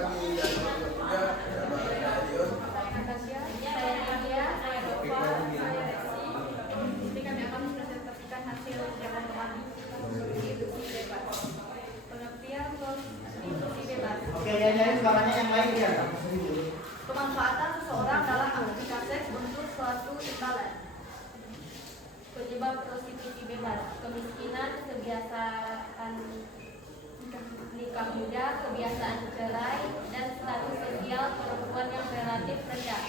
kami dari kelompok 3 bersama saya Dion. Saya Natasha, saya Nadia, saya Nova, saya Resi. Jadi kami akan mempresentasikan hasil jawaban kami diskusi bebas. Pengertian diskusi bebas. Oke, yang suaranya yang lain ya. Pemanfaatan seseorang dalam aktivitas seks untuk suatu imbalan. Penyebab prostitusi bebas: kemiskinan, kebiasaan nikah muda, kebiasaan cerai, dan status sosial perempuan yang relatif rendah.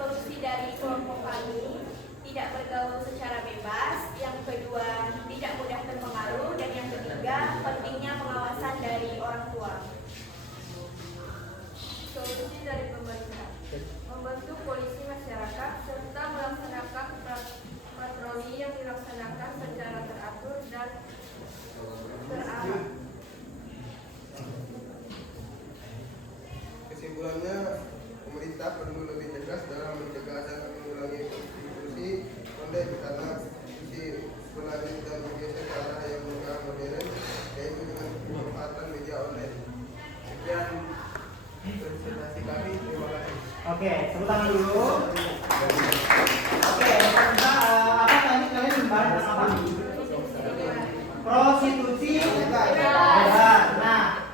Solusi dari kelompok kami: tidak bergaul secara bebas. Yang kedua, tidak mudah terpengaruh. Dan yang ketiga, pentingnya pengawasan dari orang tua. Solusi dari pemerintah: membentuk polisi masyarakat serta melaksanakan patroli yang dilaksanakan secara teratur dan terarah. Kesimpulannya, pemerintah perlu lebih tegas dalam mencegah dan mengurangi prostitusi online karena prostitusi berlanjut dan bergeser ke arah yang modern, yaitu dengan pemanfaatan media online. Sekian presentasi kami, terima kasih. Oke, tepuk tangan dulu. Oke, apa tadi kalian membahas tentang apa? Prostitusi bebas. Nah,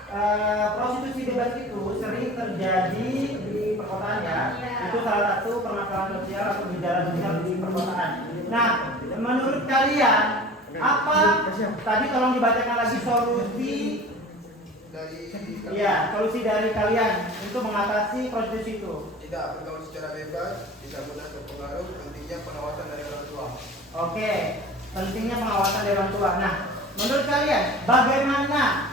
prostitusi bebas itu sering terjadi di perkotaan ya. Itu salah satu permasalahan sosial atau gejala sosial di perkotaan. Nah, menurut kalian apa? Tadi tolong dibacakan lagi solusi. Solusi dari kalian untuk mengatasi prostitusi itu. Tidak bergaul secara bebas, tidak mudah terpengaruh, pentingnya pengawasan dari orang tua. Oke, pentingnya pengawasan dari orang tua. Nah, menurut kalian bagaimana?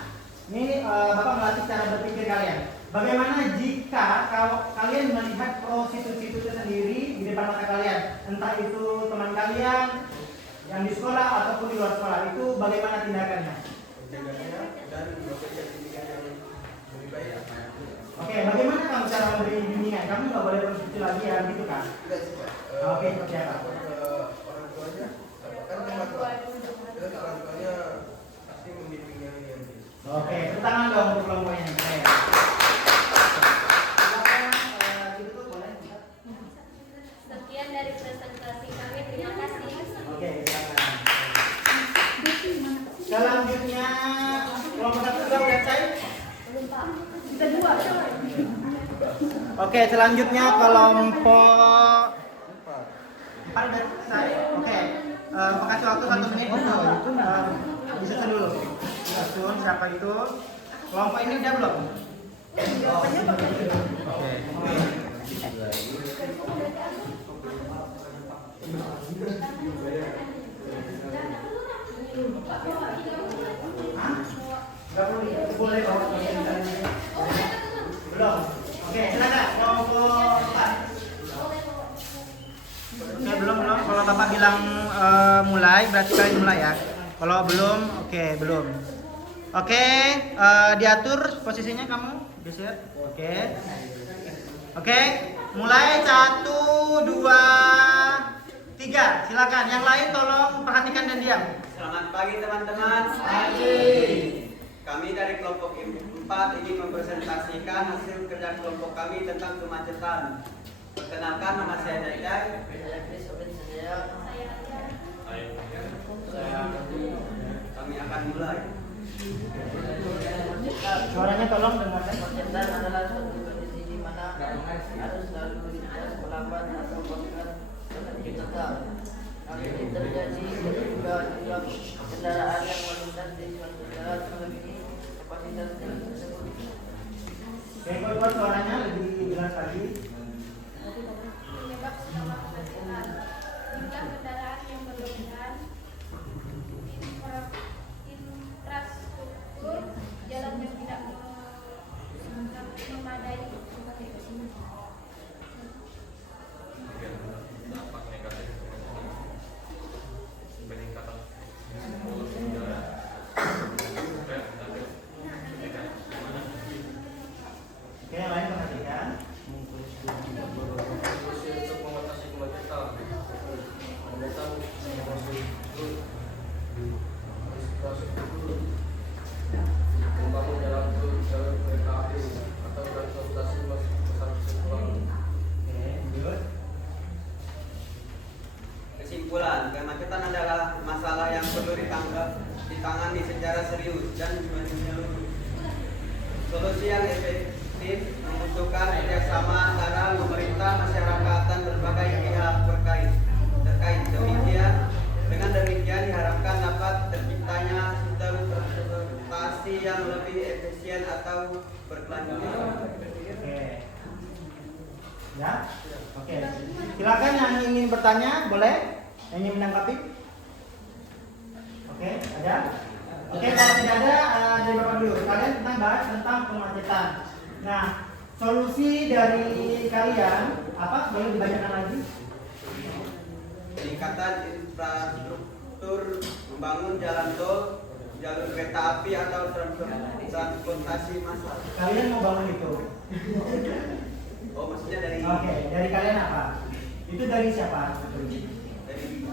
Ini Bapak melatih cara berpikir kalian. Bagaimana jika kalian melihat prostitusi itu sendiri di depan mata kalian, entah itu teman kalian yang di sekolah ataupun di luar sekolah, itu bagaimana tindakannya? Menjaganya dan memberikan bimbingan yang lebih baik. Oke, bagaimana kamu cara memberi bimbingan? Kamu nggak boleh prostitusi lagi ya, gitu kan? Tidak sih, Pak. Oke, seperti apa? Orang tuanya, kan orang tua. Terus orang tuanya pasti membimbingnya ini nanti. Oke, tepuk tangan dong untuk kelompoknya. Sekian dari presentasi kami. Terima kasih. Oke, silakan. Selanjutnya kelompok 1 sudah selesai? Belum, Pak. Kita dua. Oke, selanjutnya kelompok 4 sudah selesai. Oke, kasih waktu 1 menit untuk disusun dulu. Susun siapa itu? Kelompok ini udah belum? Oke. Boleh bawa belum? Oke, silakan kelompok 4. Oke, belum. Kalau Bapak bilang mulai, berarti kalian mulai ya. Kalau belum, oke, belum. Oke, diatur posisinya kamu, geser. Oke, mulai 1, 2, 3. Silakan. Yang lain tolong perhatikan dan diam. Selamat pagi teman-teman. Kami dari kelompok 4 ingin mempresentasikan hasil kerja kelompok kami tentang kemacetan. Perkenalkan, nama saya Daidai. Kami akan mulai. Suaranya tolong dengarkan. Kemacetan adalah suatu kondisi di mana harus lalu lintas melambat atau bahkan berhenti total. Hal ini terjadi ketika jumlah kendaraan yang melintas di suatu jalan melebihi kapasitas jalan tersebut. Oke, kalau suaranya lebih jelas lagi. Penyebab utama kemacetan: jumlah kendaraan yang berlebihan, infrastruktur jalan yang tidak memadai. Dampak negatif peningkatan polusi udara. Oke, yang lain perhatikan. Solusi untuk mengatasi kemacetan. Kemacetan Solusi yang efektif membutuhkan kerjasama antara pemerintah, masyarakat, dan berbagai pihak terkait. Dengan demikian diharapkan dapat terciptanya sistem transportasi yang lebih efisien atau berkelanjutan. Oke. Ya? Oke. Silakan yang ingin bertanya, boleh? Yang ingin menanggapi? Oke, ada? Oke, kalau tidak ada, dari Bapak dulu. Kalian tentang bahas tentang kemacetan. Nah, solusi dari kalian apa? Boleh dibacakan lagi? Peningkatan infrastruktur, membangun jalan tol, jalur kereta api atau transportasi massal. Kalian mau bangun itu? Oh, maksudnya dari Oke, dari kalian apa? Itu dari siapa? dari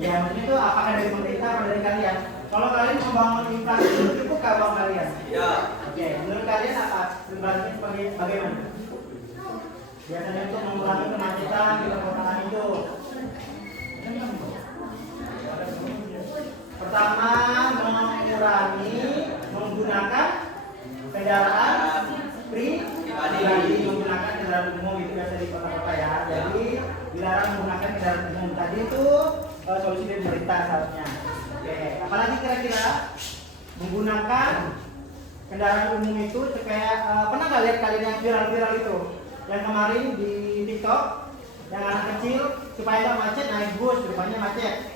Ya, maksudnya itu apakah dari pemerintah atau dari kalian? Kalau kalian membangun infrastruktur, cukupkah uang kalian? ya. Oke, menurut kalian apa? Sebenarnya bagaimana? Biasanya untuk mengurangi kemacetan di perkotaan itu. Pertama, mengurangi menggunakan kendaraan pribadi, menggunakan kendaraan umum itu biasa di kota-kota ya. Jadi dilarang menggunakan kendaraan umum. Tadi itu solusi dari pemerintah seharusnya. Oke, apalagi kira-kira menggunakan kendaraan umum itu kayak pernah nggak lihat kalian yang viral-viral itu? Yang kemarin di TikTok, yang anak kecil supaya nggak macet naik bus, rupanya macet.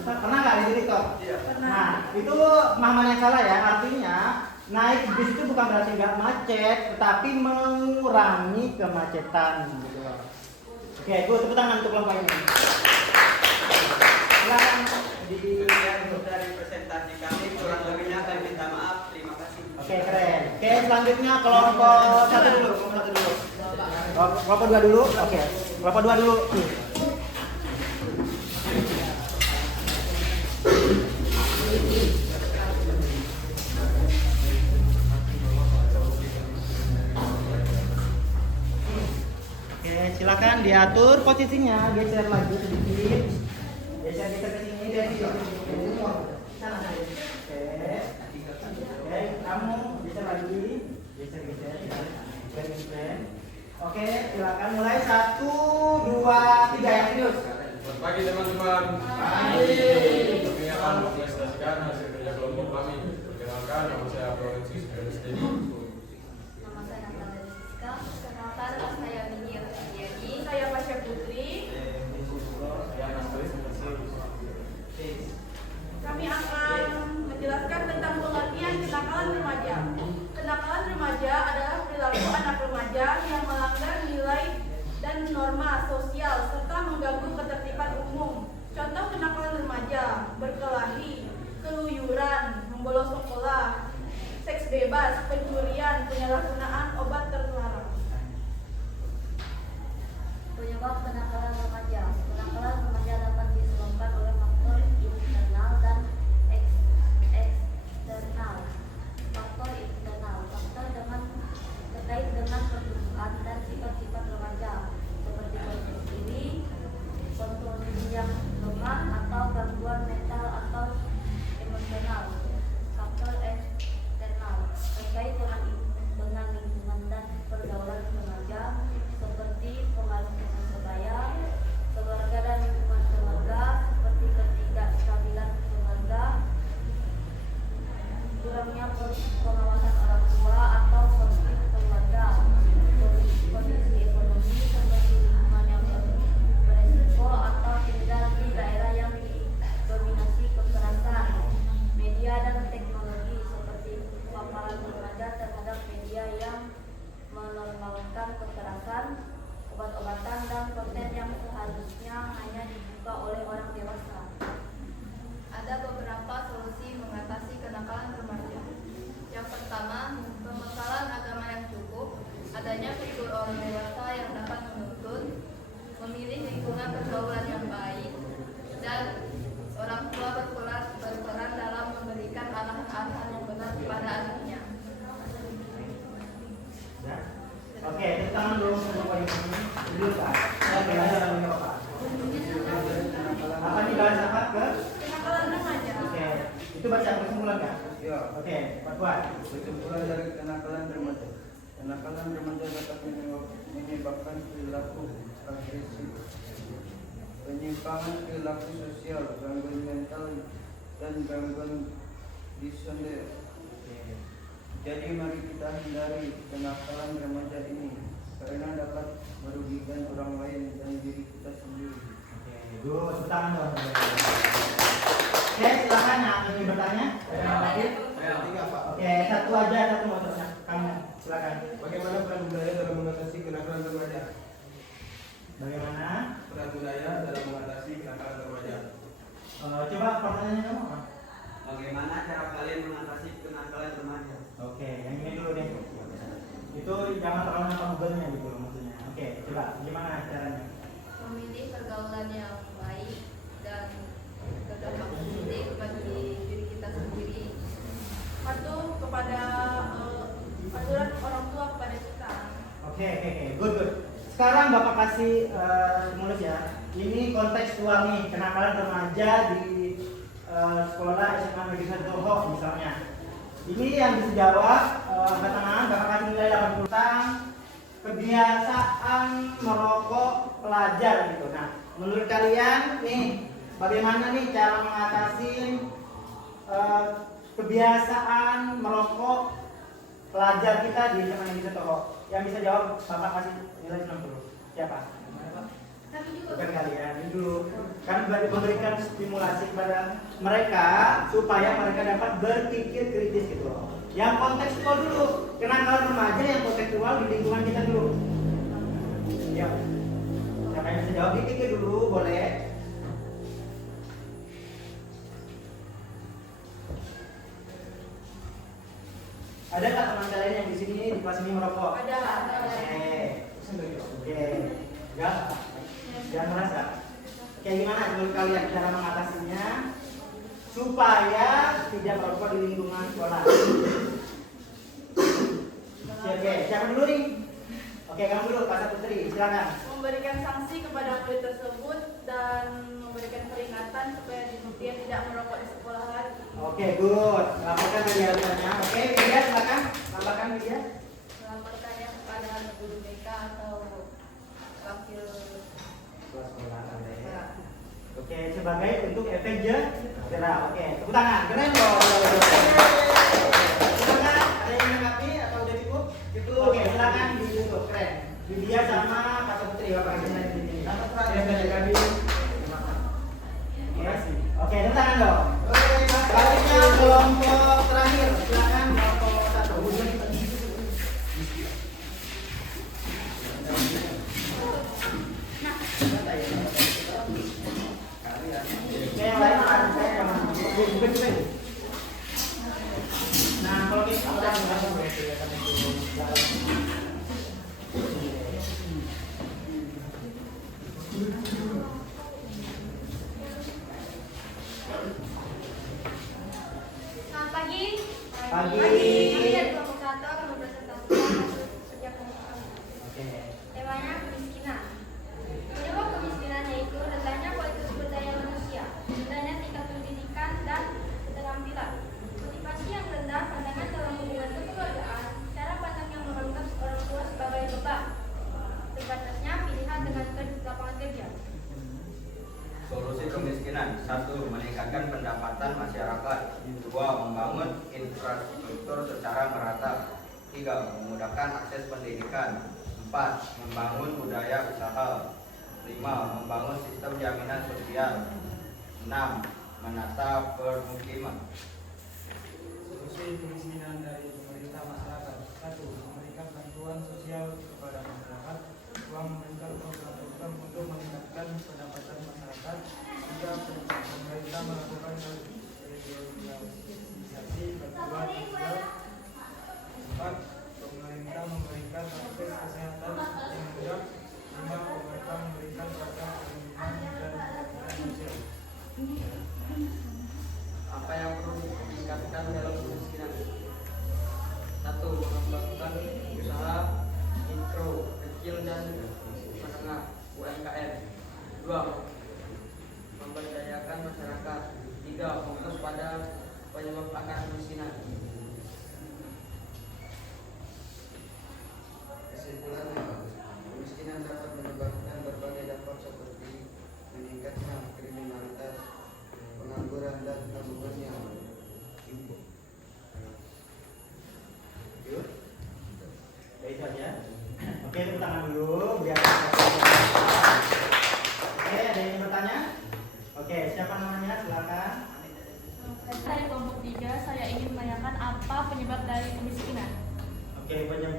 Pernah nggak di TikTok? Iya. Nah, itu pemahaman yang salah ya. Artinya naik bis itu bukan berarti nggak macet, tetapi mengurangi kemacetan. Gitu loh. Oke, gue tepuk tangan untuk kelompok ini. Silakan Demikian untuk dari presentasi kami, kurang lebihnya kami minta maaf. Terima kasih. Oke, keren. Oke, selanjutnya kelompok satu dulu. Kelompok dua dulu. Oke, kelompok dua dulu. Oke, silakan diatur posisinya, geser lagi sedikit. Geser ke sini dari sini. Sana. Oke, kamu geser lagi. Geser. Oke, silakan mulai 1, 2, 3 yang serius. Selamat pagi teman-teman. Kami akan mempresentasikan hasil kerja kelompok kami. Perkenalkan, nama saya Florensi Stedi. Nama saya Natalia Siska. Perkenalkan, nama saya Mini Rosdiani. Saya Pasha Putri. Kami akan menjelaskan tentang pengertian kenakalan remaja. Kenakalan remaja adalah perilaku anak remaja yang melanggar nilai dan norma sosial serta mengganggu ketertiban umum. Contoh kenakalan remaja: berkelahi, keluyuran, membolos sekolah, seks bebas, pencurian, penyalahgunaan obat terlarang. Penyebab kenakalan remaja. Kenakalan remaja dapat disebabkan oleh faktor internal dan eksternal. Faktor internal terkait dengan pertumbuhan dan sifat-sifat remaja seperti konsumsi diri, konsumsi yang lemah atau gangguan mental atau emosional. Faktor eksternal terkait dengan lingkungan dan pergaulan remaja seperti pengaruh teman sebaya, keluarga dan lingkungan keluarga seperti ketidakstabilan keluarga, kurangnya pengawasan orang tua atau konflik keluarga, kondisi ekonomi seperti lingkungan yang beresiko atau tinggal di daerah yang didominasi kekerasan, media dan teknologi seperti paparan remaja terhadap media yang menormalkan kekerasan, obat-obatan dan konten yang seharusnya hanya dibuka oleh orang dewasa. Ada beberapa solusi mengatasi kenakalan remaja. Yang pertama, pembekalan agama yang cukup, adanya figur orang dewasa yang dapat menuntun, memilih lingkungan pergaulan yang baik, dan orang tua berperan dalam memberikan arahan-arahan yang benar kepada anaknya. Ya. Oke, tepuk tangan dulu untuk kelompok ini. Dulu Pak. Oke, lanjut Pak. Apa nih bahas apa ke? Kenakalan remaja. Oke, itu baca kesimpulan nggak? Ya. Oke, Pak Fuad. Kesimpulan dari kenakalan remaja. Kenakalan remaja dapat menyebabkan perilaku agresif, penyimpangan perilaku sosial, gangguan mental, dan gangguan disonder. Jadi mari kita hindari kenakalan remaja ini karena dapat merugikan orang lain dan diri kita sendiri. Oke, good. Tepuk tangan dong. Oke, silakan yang ingin bertanya. Oke, satu aja, satu motornya. Kamu, silakan. Bagaimana peran budaya dalam mengatasi kenakalan remaja? Bagaimana? Peran budaya dalam mengatasi kenakalan remaja. Coba pertanyaannya kamu apa? Bagaimana cara kalian mengatasi kenakalan remaja? Oke, yang ini dulu deh. Itu jangan terlalu nonton Google-nya gitu maksudnya. Oke, coba gimana caranya? Memilih pergaulan yang baik dan berdampak positif bagi diri kita sendiri. Patuh kepada aturan orang tua kepada kita. Oke, good. Sekarang Bapak kasih stimulus ya. Ini kontekstual nih, kenakalan remaja di sekolah SMA Negeri 1 Toho misalnya. Ini yang bisa jawab angkat tangan, Bapak kasih nilai 80 tentang kebiasaan merokok pelajar gitu. Nah, menurut kalian nih bagaimana nih cara mengatasi kebiasaan merokok pelajar kita di SMA Negeri 1 Toho? Yang bisa jawab Bapak kasih nilai 90. Siapa? Bukan kalian, ini dulu. Kan memberikan stimulasi kepada mereka supaya mereka dapat berpikir kritis gitu. Yang kontekstual dulu, kenakalan remaja yang kontekstual di lingkungan kita dulu. Ya. Siapa yang bisa jawab dipikir dulu, boleh. Ada nggak teman kalian yang di sini di kelas ini merokok? Ada. Oke. Enggak? Jangan merasa. Kayak gimana menurut kalian cara mengatasinya supaya tidak merokok di lingkungan sekolah? Oke, siapa dulu nih? Oke, kamu dulu, Pak Putri, silakan. Memberikan sanksi kepada murid tersebut dan memberikan peringatan supaya dia tidak merokok di sekolah lagi. Oke, good. Laporkan kegiatannya. Oke, Widya silakan. Tambahkan Widya. Melaporkannya kepada guru BK atau wakil Sekolah. BK. Oke, sebagai untuk efek jerah. Oke, tepuk tangan. Keren loh. Silakan. Ada yang menanggapi atau udah cukup? Cukup. Oke, silakan ditutup. Keren. Widya sama Pak Putri, Bapak Presiden di sini. Oke, tepuk tangan dong. Selanjutnya kelompok terakhir. Silakan kelompok 1. Yang lain akan saya jangan bukan. Nah, kalau kita udah boleh kelihatan itu. Selamat pagi. Pagi. Kami dari kelompok 1 akan mempresentasikan hasil kerja kelompok kami. Oke. Temanya kemiskinan. Penyebab kemiskinan yaitu rendahnya kualitas sumber daya manusia, rendahnya tingkat pendidikan dan keterampilan, motivasi yang rendah, pandangan dalam hubungan kekeluargaan, cara pandang yang menganggap orang tua sebagai beban, terbatasnya pilihan dengan lapangan kerja. Solusi kemiskinan: 1. Meningkatkan pendapatan masyarakat. 2. Membangun infrastruktur secara merata. 3. Memudahkan akses pendidikan. 4. Membangun budaya usaha. 5. Membangun sistem jaminan sosial. 6. Menata permukiman. Solusi kemiskinan dari pemerintah masyarakat. 1. Memberikan bantuan sosial kepada masyarakat. 2. Memberikan program-program untuk meningkatkan pendapatan masyarakat. 3. Pemerintah melakukan sosialisasi bantuan sosial. 4. Pemerintah memberikan akses kesehatan yang mudah. 5. Pemerintah memberikan program perlindungan dan jaminan sosial. Apa yang perlu ditingkatkan dalam kemiskinan?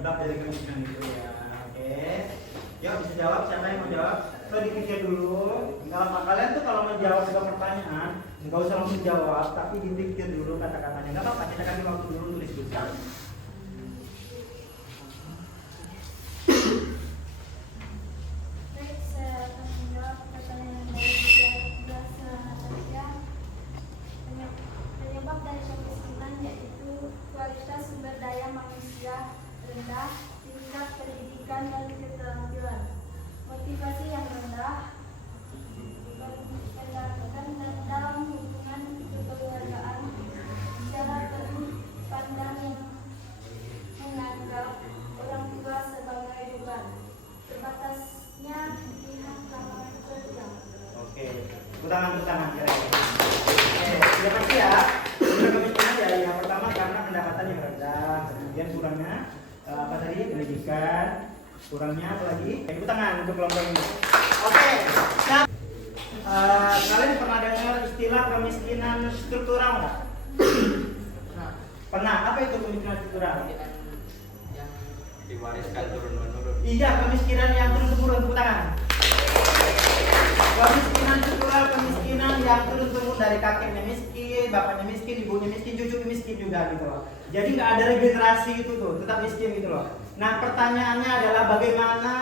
penyebab dari kemiskinan itu ya. Oke. Yuk bisa jawab, siapa yang mau jawab? Coba dipikir dulu. Kalian tuh kalau menjawab sebuah pertanyaan, nggak usah langsung jawab, tapi dipikir dulu kata-katanya. Nggak apa-apa, kita kasih waktu dulu untuk diskusi. Baik, saya akan menjawab pertanyaan dari Biasa Natasha. Penyebab dari kemiskinan yaitu kualitas sumber daya manusia rendah, tingkat pendidikan dan keterampilan, motivasi yang rendah, dan dalam hubungan kekeluargaan, cara pandang yang menganggap orang tua sebagai beban, terbatasnya pilihan lapangan kerja. Oke, tangan kira-kira. Oke, sudah pasti ya. Sudah kemiskinan ya. Yang pertama karena pendapatan yang rendah, kemudian kurangnya apa tadi pendidikan, kurangnya apa lagi? Tepuk tangan untuk kelompok ini. Oke, nah, kalian pernah dengar istilah kemiskinan struktural nggak? Pernah. Apa itu kemiskinan struktural? Yang diwariskan turun-menurun. Iya, kemiskinan yang turun-temurun. Tepuk tangan. Kemiskinan struktural, kemiskinan yang turun-temurun dari kakeknya miskin, bapaknya miskin, ibunya miskin, cucunya miskin juga gitu loh. Jadi nggak ada regenerasi itu tuh, tetap miskin gitu loh. Nah pertanyaannya adalah bagaimana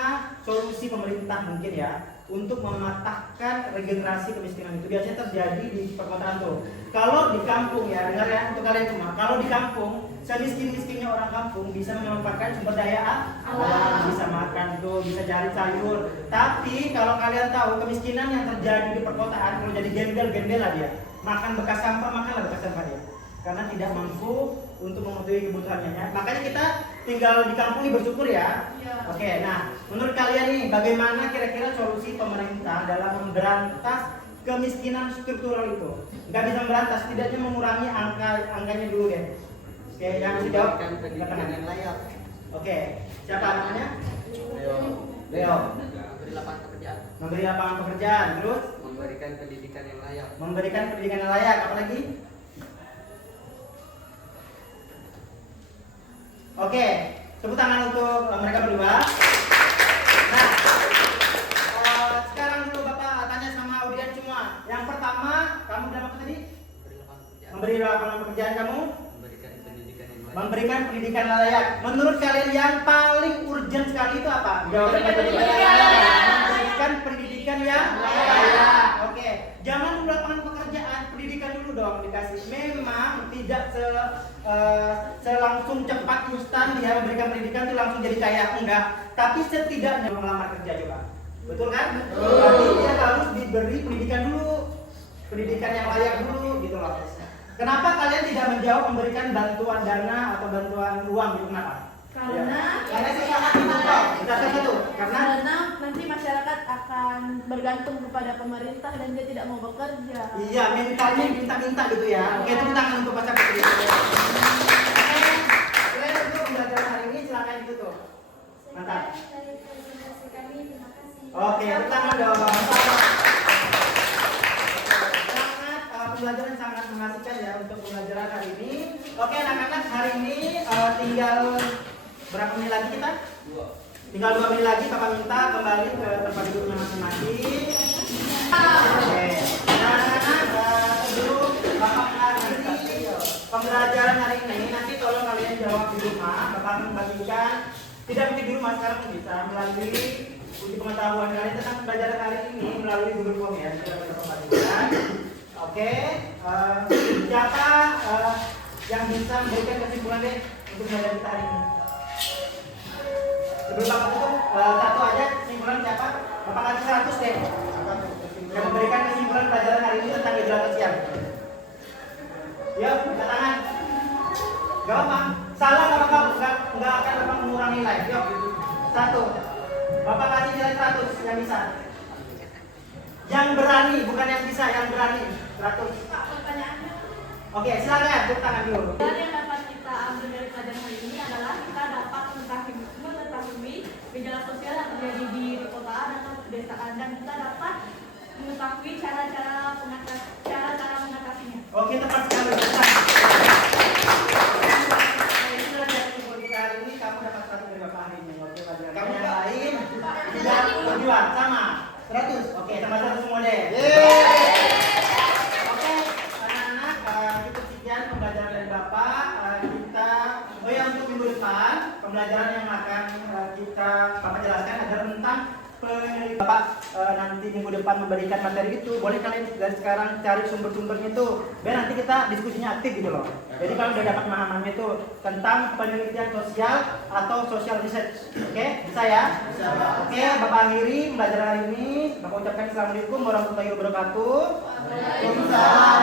solusi pemerintah mungkin ya untuk mematahkan regenerasi kemiskinan itu. Biasanya terjadi di perkotaan tuh. Kalau di kampung ya, dengar ya untuk kalian semua. Kalau di kampung, semiskin-miskinnya orang kampung bisa memanfaatkan sumber daya alam, bisa makan tuh, bisa cari sayur. Tapi kalau kalian tahu kemiskinan yang terjadi di perkotaan, kalau jadi gembel-gembel lah dia, makan bekas sampah, makanlah bekas sampah dia. Karena tidak mampu untuk memenuhi kebutuhannya. Ya. Makanya kita tinggal di kampung ini bersyukur ya. Oke, nah menurut kalian nih bagaimana kira-kira solusi pemerintah dalam memberantas kemiskinan struktural itu? Nggak bisa memberantas, setidaknya mengurangi angkanya dulu deh. Oke, yang bisa jawab? Pendidikan yang layak. Oke, siapa namanya? Leo. Memberi lapangan pekerjaan. Memberi lapangan pekerjaan, terus? Memberikan pendidikan yang layak. Memberikan pendidikan yang layak, apa lagi? Oke, tepuk tangan untuk mereka berdua. Nah, sekarang dulu Bapak tanya sama audiens semua. Yang pertama, kamu bilang apa tadi? Memberi lapangan pekerjaan kamu? Memberikan pendidikan yang layak. Memberikan pendidikan yang layak. Menurut kalian yang paling urgent sekali itu apa? Jawabannya memberikan pendidikan yang layak. Oke, jangan dulu lapangan pekerjaan, pendidikan dulu dong dikasih. Memang tidak selangsung cepat instan dia memberikan pendidikan itu langsung jadi kaya, enggak. Tapi setidaknya melamar kerja juga. Betul kan? Tapi dia harus diberi pendidikan dulu, pendidikan yang layak dulu gitu loh. Kenapa kalian tidak menjawab memberikan bantuan dana atau bantuan uang gitu, kenapa? Karena itu sangat dibuka. Kita satu. Karena nanti masyarakat akan bergantung kepada pemerintah dan dia tidak mau bekerja. iya, mentalnya minta-minta gitu ya. Oke, tepuk tangan untuk Pak Putri. Selain itu pembelajaran hari ini silakan ditutup. Mantap. Dari presentasi kami, terima kasih. Oke, tepuk tangan dong. Sangat pembelajaran sangat mengasihkan ya untuk pembelajaran hari ini. Oke, anak-anak hari ini tinggal berapa menit lagi kita? Tinggal 2 menit lagi. Bapak minta kembali ke tempat duduknya masing-masing. Oke. Nah, anak-anak sebelum Bapak mengakhiri pembelajaran hari ini, nanti tolong kalian jawab di rumah. Bapak akan bagikan, tidak mesti di rumah sekarang bisa melalui uji pengetahuan kalian tentang pembelajaran hari ini melalui Google Form ya. Sudah Bapak bagikan. Oke. Siapa yang bisa memberikan kesimpulan deh untuk pembelajaran kita hari ini? Sebelum Bapak tutup, satu aja kesimpulan siapa? Bapak kasih 100 deh. Yang memberikan kesimpulan pelajaran hari ini tentang kegiatan siang. Yuk, angkat tangan. Gak apa, salah gak apa-apa, nggak akan Bapak mengurangi nilai. Yuk, 1. Bapak kasih nilai 100 yang bisa. Yang berani, bukan yang bisa, yang berani 100. Pak, pertanyaannya. Oke, silakan tepuk tangan dulu. Dan yang dapat kita ambil dari pelajaran hari ini adalah kita dapat mengetahui gejala sosial yang terjadi di perkotaan atau pedesaan dan kita dapat mengetahui cara-cara mengatasinya. Oke, tepat sekali. Sudah jadi kita hari ini kamu dapat 100. dua, sama. 100. Oke, sama 100 semua deh. Oke, anak-anak, cukup sekian pembelajaran dari Bapak. Untuk minggu depan, pembelajaran yang akan Bapak jelaskan adalah tentang Bapak nanti minggu depan memberikan materi itu. Boleh kalian dari sekarang cari sumber-sumbernya itu, biar nanti kita diskusinya aktif gitu loh. Jadi kalau udah dapat pemahamannya itu tentang penelitian sosial atau social research, oke? Bisa ya? Bisa. Oke, Bapak akhiri pembelajaran hari ini. Bapak ucapkan assalamualaikum warahmatullahi wabarakatuh. Waalaikumsalam.